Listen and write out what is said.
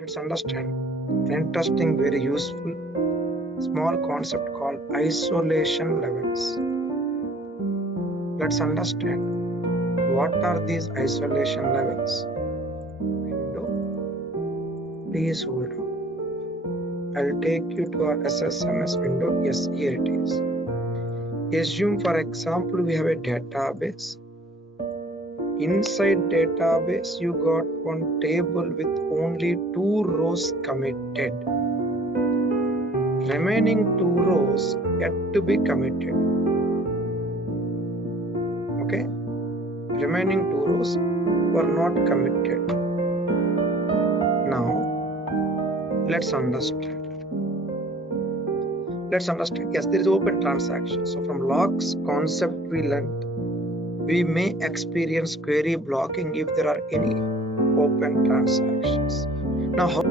Let's understand an interesting, very useful, small concept called isolation levels. Let's understand what are these isolation levels. Window, please hold on. I'll take you to our SSMS window. Yes, here it is. Assume, for example, we have a database. Inside database, you got one table with only 2 rows committed. Remaining 2 rows yet to be committed. Okay? Remaining 2 rows were not committed. Now, let's understand. Yes, there is open transaction. So from logs concept we learned, we may experience query blocking if there are any open transactions. Now, how